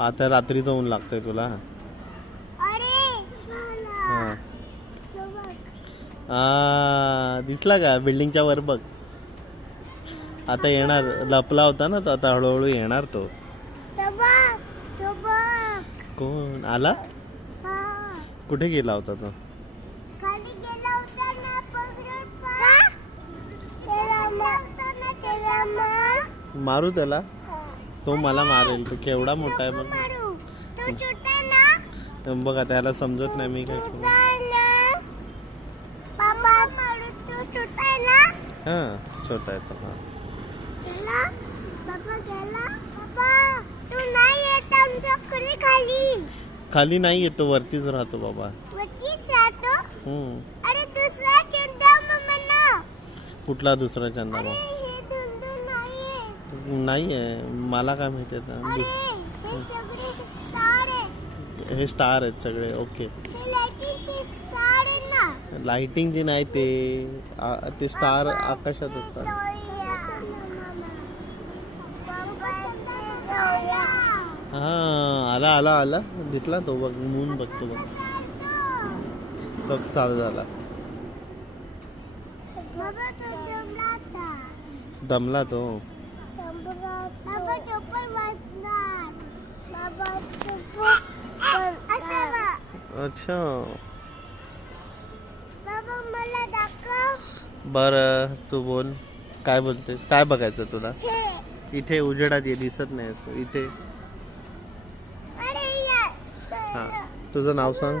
आता रात्रीचं ऊन लागतंय तुला. दिसला का बिल्डिंगच्या वर बघ. आता येणार, लपला होता ना तो, आता हळूहळू येणार तो. कोण आला? कुठे गेला होता तो? मारू त्याला? तो मला मारेल. तो केवढा मोठा आहे बघ. बघा त्याला समजत नाही मी काय करू. हा छोटा आहे तो. खाली नाही येतो, वरतीच राहतो बाबा. कुठला दुसरा चंदा? नाही आहे, मला काय माहिती. हे स्टार आहेत सगळे. ओके, लाइटिंगची नाही, ते स्टार आकाशात असतात. हा आला आला आला, दिसला तो बघ. मून बघतो बघ. बघ चालू झाला. दमला तो. अच्छा बर, तू बोल. काय बोलतेस? काय बघायचं तुला? इथे उजेडात ये, दिसत नाही इथे. हा तुझं नाव सांग.